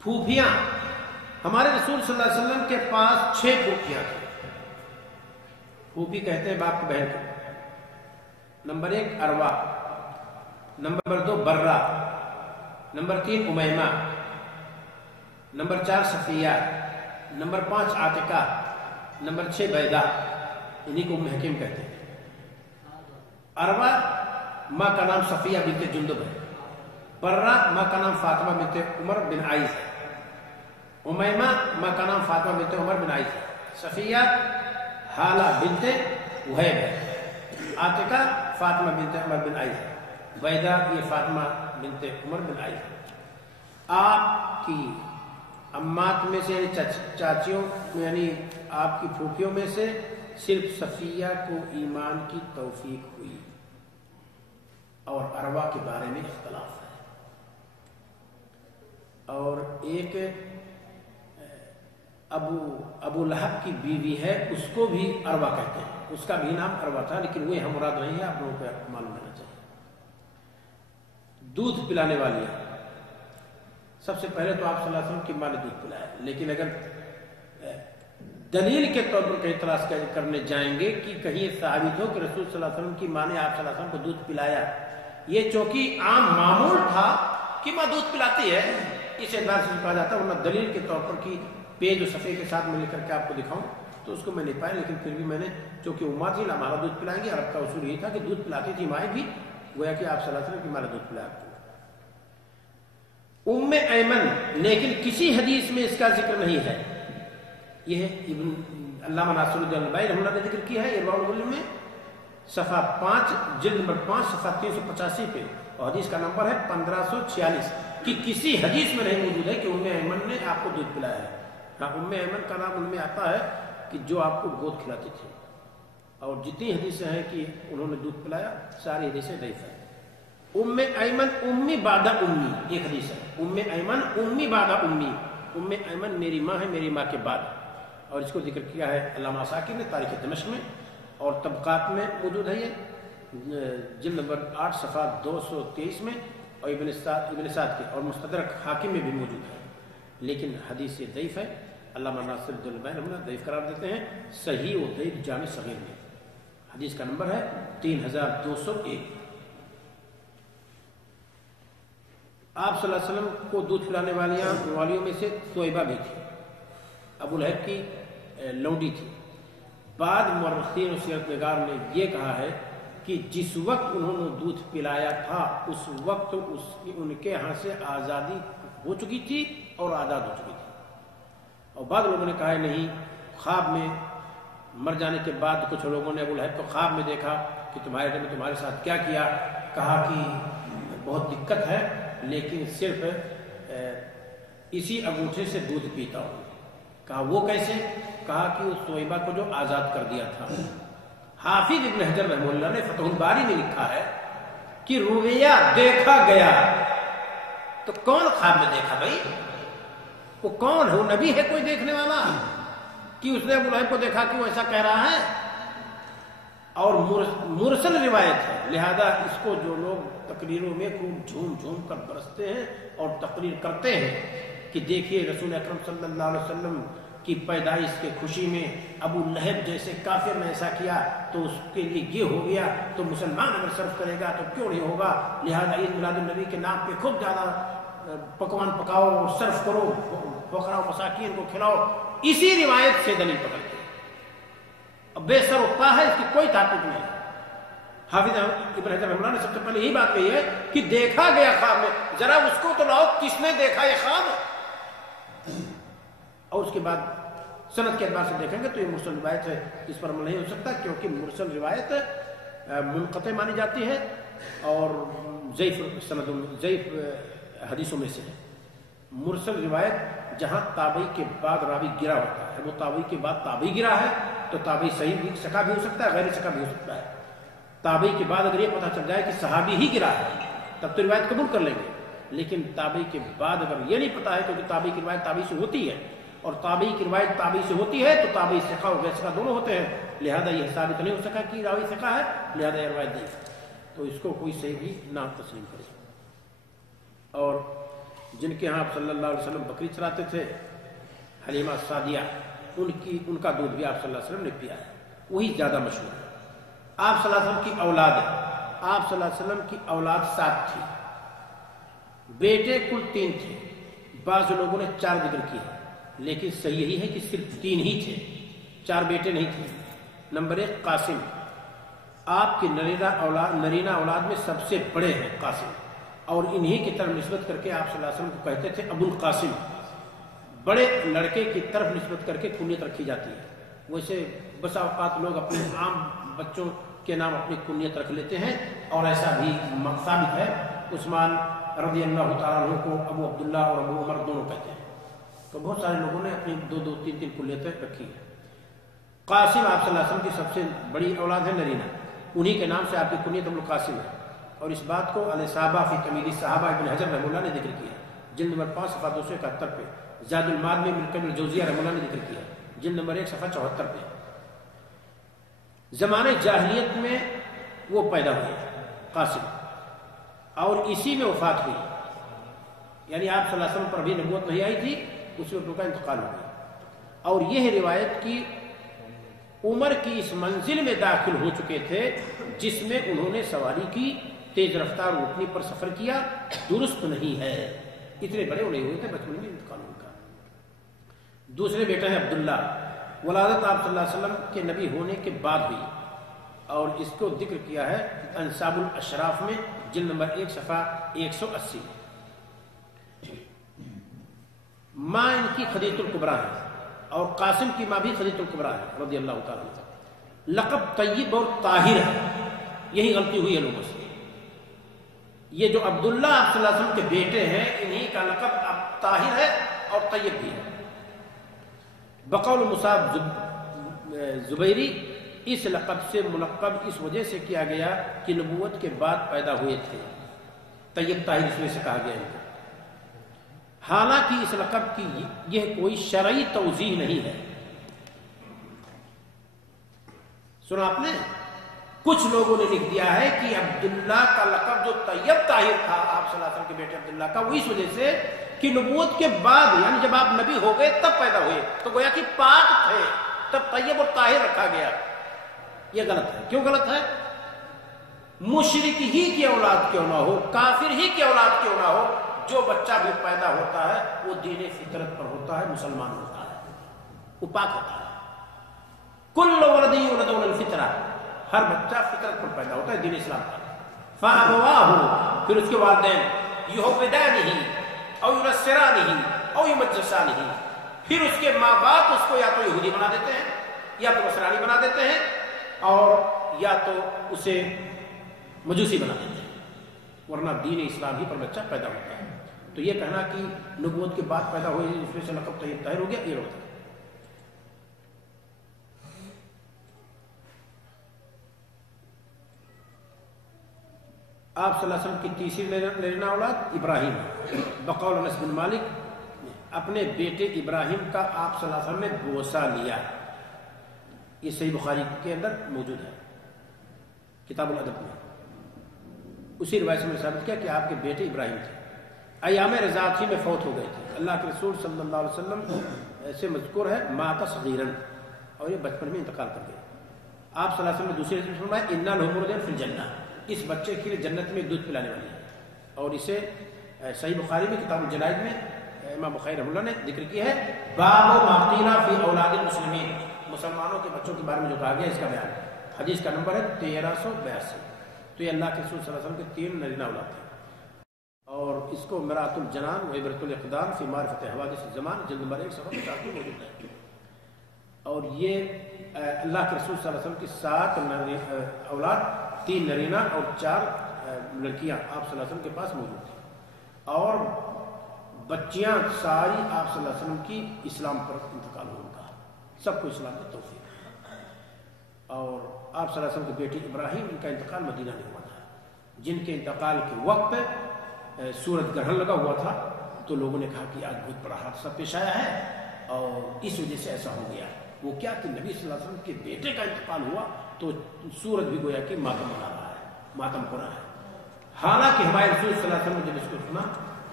پھوپھیاں، ہمارے رسول صلی اللہ علیہ وسلم کے پاس 6 پھوپھیاں تھیں. پھوپھی کہتے ہیں باپ کی بہن کو. Number 1 Arwa, number 2 Barrah, number 3 Umaimah, number 4 Safiyyah, number 5 Atikah, number 6 Bayda. انہی کو ام حکیم کہتے ہیں. اروا ماں کا نام صفیہ بنت جندب ہے. برہ ماں کا نام فاطمہ بنت عمر بن عائز ہے. امیمہ ماں کا نام فاطمہ بنت عمر بن عائز ہے. صفیہ حالہ بنت وہیب ہے. عاتقہ فاطمہ بنت عمر بن عائز ہے. بیدہ یہ فاطمہ بنت عمر بن عائز ہے. آپ کی امات میں سے یعنی چاچیوں یعنی آپ کی پھوپھیوں میں سے صرف صفیہ کو ایمان کی توفیق ہوئی اور اروا کے بارے میں اختلاف ہے. اور ایک ابو لہب کی بیوی ہے، اس کو بھی اروا کہتے ہیں. اس کا بھی نام اروا تھا، لیکن وہ یہاں مراد نہیں ہے. آپ لوگوں کو معلوم ہونا چاہیے. دودھ پلانے والی ہے. سب سے پہلے تو آپ صلی اللہ علیہ وسلم کی ماں نے دودھ پلایا، لیکن اگر دلیل کے طور پر کہیں تلاش کرنے جائیں گے کہ کہیں یہ ثابت ہو کہ رسول صلی اللہ علیہ وسلم کی ماں نے آپ صلی اللہ علیہ وسلم کو دودھ پلایا، یہ چونکہ عام معمول تھا کہ ماں دودھ پلاتی ہے، اس اعتبار سے کہا جاتا ہے. ورنہ دلیل کے طور پر کہ پیج و صفحے کے ساتھ میں لے کر کے آپ کو دکھاؤں تو اس کو میں نہیں پایا، لیکن پھر بھی میں نے چونکہ اماں تھی ہمارا دودھ پلائیں گے. عرب کا اصول یہ تھا کہ دودھ پلاتی تھی مائیں بھی، گویا کہ آپ صلی اللہ علیہ وسلم کی ماں نے دودھ پلایا. ام ایمن، لیکن کسی حدیث میں اس کا ذکر نہیں ہے. یہ ابن علامہ ناصر الدین البانی رحمہ اللہ نے ذکر کیا ہے ارواء الغلیل میں، صفحہ 5 جلد نمبر 5 صفحہ 385 پہ، اور حدیث کا نمبر ہے 1546 کہ کسی حدیث میں نہیں موجود ہے کہ ام ایمن نے آپ کو دودھ پلایا ہے. ہاں ام ایمن کا نام ان میں آتا ہے کہ جو آپ کو گود کھلاتی تھی، اور جتنی حدیثیں ہیں کہ انہوں نے دودھ پلایا ساری حدیثیں ضعیف ہیں. ام ایمن امی بعد امی، ایک حدیث ہے ام ایمن امی بعد امی، ام ایمن میری ماں ہے میری ماں کے بعد. اور اس کو ذکر کیا ہے علامہ عساکر نے تاریخ دمشق میں، اور طبقات میں موجود ہے یہ جلد نمبر 8 صفحہ 223 میں، اور ابن سعد کے اور مستدرک حاکم میں بھی موجود ہے. لیکن حدیث یہ ضعیف ہے. علامہ ناصر الدین البانی رحمہ اللہ ضعیف قرار دیتے ہیں. صحیح و ضعیف جامع صغیر میں حدیث کا نمبر ہے 3201. آپ صلی اللہ علیہ وسلم کو دودھ پلانے والیوں میں سے صویبہ بھی تھی، ابو لہب کی لونڈی تھی. بعد مورخین و سیرت نگار نے یہ کہا ہے کہ جس وقت انہوں نے دودھ پلایا تھا اس وقت ان کے ہاں سے آزادی ہو چکی تھی اور آزاد ہو چکی تھی. اور بعض لوگوں نے کہا ہے نہیں، خواب میں مر جانے کے بعد کچھ لوگوں نے ابو لہب کو خواب میں دیکھا کہ تمہارے ساتھ کیا کیا. کہا کہ بہت دقت ہے، لیکن صرف اسی انگوٹھے سے دودھ پیتا ہوں. کہا وہ کیسے؟ کہا کہ اس صویبہ کو جو آزاد کر دیا تھا. حافظ ابن حجر رحمہ اللہ نے فتح الباری میں لکھا ہے کہ رویہ دیکھا گیا. تو کون خواب میں دیکھا بھائی؟ وہ کون ہے؟ وہ نبی ہے کوئی دیکھنے والا کہ اس نے ابو لہب کو دیکھا کہ وہ ایسا کہہ رہا ہے؟ اور مرسل روایت ہے، لہذا اس کو جو لوگ تقریروں میں خوب جھوم جھوم کر برستے ہیں اور تقریر کرتے ہیں کہ دیکھیے رسول اکرم صلی اللہ علیہ وسلم کی پیدائش کے خوشی میں ابو لہب جیسے کافر نے ایسا کیا تو اس کے لیے یہ ہو گیا، تو مسلمان اگر صرف کرے گا تو کیوں نہیں ہوگا؟ لہذا عید میلاد النبی کے نام پہ خوب زیادہ پکوان پکاؤ اور صرف کرو، فقراء و مساکین کو کھلاؤ. اسی روایت سے دلیل پکڑتے اب بے سر اٹھتا ہے، اس کی کوئی تحقیق نہیں. حافظ ابن حجر رحمہ اللہ نے سب سے پہلے یہی بات کہی ہے کہ دیکھا گیا خواب میں. ذرا اس کو تو لاؤ کس نے دیکھا یہ خواب. اور اس کے بعد سند کے اعتبار سے دیکھیں گے تو یہ مرسل روایت ہے، اس پر عمل نہیں ہو سکتا کیونکہ مرسل روایت منقطع مانی جاتی ہے اور ضعیف حدیثوں میں سے ہے. مرسل روایت جہاں تابعی کے بعد راوی گرا ہوتا ہے، وہ تابعی کے بعد تابعی گرا ہے تو تابعی صحیح بھی سکا بھی ہو سکتا ہے، غیر سکا بھی ہو سکتا ہے. تابعی کے بعد اگر یہ پتہ چل جائے کہ صحابی ہی گرا ہے تب تو روایت قبول کر لیں گے. لیکن تابعی کے بعد اگر یہ نہیں پتا ہے، کیونکہ تابعی کی روایت تابعی سے ہوتی ہے اور تابعی کی روایت تابعی سے ہوتی ہے تو تابعی ثقہ اور غیر ثقہ دونوں ہوتے ہیں، لہذا یہ ثابت نہیں ہو سکا کہ راوی ثقہ ہے، لہذا یہ روایت ضعیف ہے. تو اس کو کوئی صحیح بھی نہ تسلیم کرے. اور جن کے ہاں آپ صلی اللہ علیہ وسلم بکری چراتے تھے، حلیمہ سعدیہ، ان کا دودھ بھی آپ صلی اللہ علیہ وسلم نے پیا ہے، وہی زیادہ مشہور ہے۔ آپ صلی اللہ علیہ وسلم کی اولاد ہے، آپ صلی اللہ علیہ وسلم کی اولاد 7 تھی، بیٹے کل 3 تھے، بعض لوگوں نے 4 ذکر کیا ہے، لیکن صحیح یہی ہے کہ صرف 3 ہی تھے، 4 بیٹے نہیں تھے۔ نمبر 1 قاسم، آپ کی نرینہ اولاد میں سب سے بڑے ہیں قاسم، اور انہی کی طرف نسبت کر کے آپ صلی اللہ علیہ وسلم کو کہتے تھے ابو القاسم، بڑے لڑکے کی طرف نسبت کر کے کنیت رکھی جاتی ہے۔ ویسے بسا اوقات لوگ اپنے عام بچوں کے نام اپنی کنیت رکھ لیتے ہیں، اور ایسا بھی ثابت ہے، عثمان رضی اللہ تعالیٰ عنہ کو ابو عبداللہ اور ابو عمر دونوں کہتے ہیں، تو بہت سارے لوگوں نے اپنی 2 3 کنیتیں رکھی ہیں۔ قاسم آپ صلی اللہ علیہ وسلم کی سب سے بڑی اولاد ہے نرینہ، انہی کے نام سے آپ کی کنیت ابو القاسم ہے، اور اس بات کو الاصابہ فی تمییز الصحابہ ابن حجر رحمہ اللہ نے ذکر کیا ہے، جلد نمبر 5 صفحہ 271 پہ، زاد المعاد میں ابن قیم الجوزیہ رحمہ اللہ نے ذکر کیا ہے، جلد نمبر 1 صفحہ 74 پہ۔ زمانے جاہلیت میں وہ پیدا ہوئے قاسم، اور اسی میں وفات ہوئی، یعنی آپ صلی اللہ علیہ وسلم پر بھی نبوت نہیں آئی تھی، اس وقت ان کا انتقال ہو گیا، اور یہ روایت کی عمر کی اس منزل میں داخل ہو چکے تھے جس میں انہوں نے سواری کی، تیز رفتار اونٹنی پر سفر کیا، درست نہیں ہے، اتنے بڑے نہیں ہوئے تھے، بچپن میں انتقال ہو گیا۔ دوسرے بیٹا ہے عبداللہ، ولادت آپ صلی اللہ علیہ وسلم کے نبی ہونے کے بعد ہوئی، اور اس کو ذکر کیا ہے انساب الاشراف میں، جلد نمبر 1 صفحہ 180۔ ماں ان کی خدیجہ الکبریٰ ہے، اور قاسم کی ماں بھی خدیجہ الکبریٰ ہے رضی اللہ تعالیٰ عنہ۔ لقب طیب اور طاہر ہے، یہی غلطی ہوئی ہے لوگوں سے، یہ جو عبداللہ آپ صلی اللہ علیہ وسلم کے بیٹے ہیں، انہی کا لقب اب طاہر ہے اور طیب بھی ہے۔ بقول مصعب زبیری، اس لقب سے منقب اس وجہ سے کیا گیا کہ نبوت کے بعد پیدا ہوئے تھے، طیب طاہر اس میں سے کہا گیا ان کو، حالانکہ اس لقب کی یہ کوئی شرعی توضیح نہیں ہے۔ سنا آپ نے، کچھ لوگوں نے لکھ دیا ہے کہ عبداللہ کا لقب جو طیب طاہر تھا آپ صلی اللہ علیہ وسلم کے بیٹے عبداللہ کا، وہ اس وجہ سے کہ نبوت کے بعد، یعنی جب آپ نبی ہو گئے تب پیدا ہوئے، تو گویا کہ پاک تھے، تب طیب اور طاہر رکھا گیا۔ یہ غلط ہے۔ کیوں غلط ہے؟ مشرک ہی کی اولاد کیوں نہ ہو، کافر ہی کی اولاد کیوں نہ ہو، جو بچہ بھی پیدا ہوتا ہے وہ دین فطرت پر ہوتا ہے، مسلمان ہوتا ہے، وہ پاک ہوتا ہے۔ کل ولد یولد علی الفطرہ، ہر بچہ فطرت پر پیدا ہوتا ہے، دین اسلام پر۔ فابواہ، پھر اس کے والدین، یہودانہ او ینصرانہ او یمجسانہ، پھر اس کے ماں باپ اس کو یا تو یہودی بنا دیتے ہیں یا تو نصرانی بنا دیتے ہیں، اور یا تو اسے مجوسی بنا دیتے ہیں، ورنہ دین اسلام ہی پر بچہ پیدا ہوتا ہے۔ تو یہ کہنا کہ نبوت کے بعد پیدا ہوئے اس میں سے لقب طیب طاہر ہو گیا، یہ غلط ہے۔ آپ صلی اللہ علیہ وسلم کی تیسری نرینہ اولاد ابراہیم، بقول انس بن مالک، اپنے بیٹے ابراہیم کا آپ صلی اللہ علیہ وسلم نے بوسہ لیا، یہ صحیح بخاری کے اندر موجود ہے کتاب الادب میں۔ اسی روایت سے میں نے ثابت کیا کہ آپ کے بیٹے ابراہیم تھے، ایام رضاعت ہی میں فوت ہو گئے تھے۔ اللہ کے رسول صلی اللہ علیہ وسلم سے مذکور ہے مات صغیرن، اور یہ بچپن میں انتقال کر گئے۔ آپ صلی اللہ علیہ وسلم نے دوسری حدیث میں فرمایا انا لہ مرضع فی الجنہ، اس بچے کے لیے جنت میں دودھ پلانے والی ہے، اور اسے صحیح بخاری میں کتاب الجنائز میں امام بخاری رحمہ اللہ نے ذکر کیا ہے، باب ما قیل فی اولاد المسلمین، مسلمانوں کے بچوں کے بارے میں جو کہا گیا اس کا بیان، حدیث کا نمبر ہے 1382۔ تو یہ اللہ کے رسول صلی اللہ علیہ وسلم کے 3 نرینہ اولاد تھے، اور اس کو مرات الجنان و عبرۃ الاقدام فی معرفت حوادث الزمان، جلد نمبر 1 صفحہ 50 میں موجود ہے۔ اور یہ اللہ کے رسول صلی اللہ علیہ وسلم کی 7 اولاد، 3 نرینہ اور 4 لڑکیاں آپ صلی اللہ علیہ وسلم کے پاس موجود تھیں، اور بچیاں ساری آپ صلی اللہ علیہ وسلم کی اسلام پر انتقال ہو گیا، سب کو اسلام کی توفیق۔ اور آپ صلی اللہ علیہ وسلم کے بیٹے ابراہیم، ان کا انتقال مدینہ میں ہوا تھا، جن کے انتقال کے وقت سورج گرہن لگا ہوا تھا، تو لوگوں نے کہا کہ آج بہت بڑا حادثہ پیش آیا ہے، اور اس وجہ سے ایسا ہو گیا۔ وہ کیا کہ نبی صلی اللہ علیہ وسلم کے بیٹے کا انتقال ہوا تو سورج بھی گویا کہ ماتم منا رہا ہے، ماتم ہو رہا ہے۔ حالانکہ ہمارے رسول صلی اللہ علیہ وسلم نے جب اس کو سنا